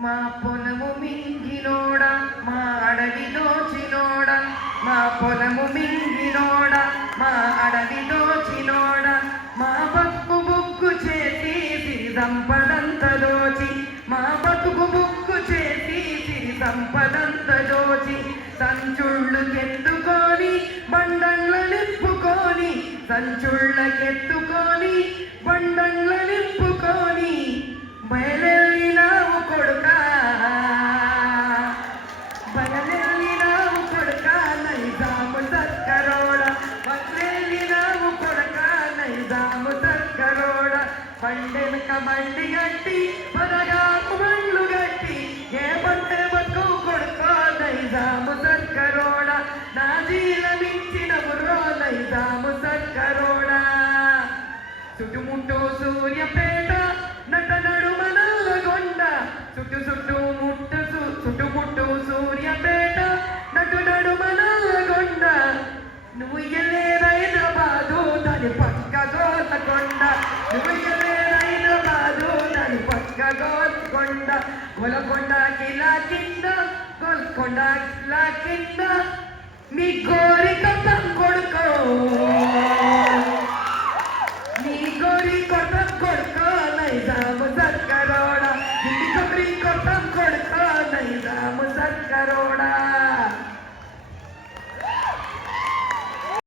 మా పొలము మింగినోడ మా అడవి దోచినోడ మా పొలము మింగినోడ మా అడవి దోచినోడ మా బతుకు బుక్కు చేసి సిరి సంపదంత దోచి మా బతుకు బుక్కు చేసి సిరి సంపదంత దోచి సంచుళ్ళకెత్తుకొని బండళ్ళ నింపుకొని సంచుళ్ళకెత్తుకొని బండళ్ళ నింపుకొని బయలెళ్ళినావు కొడుకా బయలెళ్ళినావు కొడుకా నైజాము సక్కరోడ బయలెళ్ళినావు కొడుకా నైజాము సక్కరోడ పండెనక బండి గట్టి పరగాకు బండ్లు గట్టి ఏ పంటే బతుకు కొడుకో నైజాము సక్కరోడ నా జీలమించిన బుర్రో నైజాము సక్కరోడ చుట్టుముట్టు సూర్యపేట నట నడుమ నల్లగొండ చుట్టుముట్టు సూర్యపేట నటు నడుమ నల్లగొండ నువ్వు ఎల్లేరైనబాదు దాని పక్క గోలకొండ నువ్వు ఎల్లేరైనబాదు దాని పక్క గోలకొండ గోలకొండ కిలా కింద గోల్కొండ కిలా కింద మీ గోరిక కొడుకో నీ గోరి కొట్టం కొడుకో నైజాము సక్కరోడ నీ గోరి కొట్టం కొడుకో నైజాము సక్కరోడ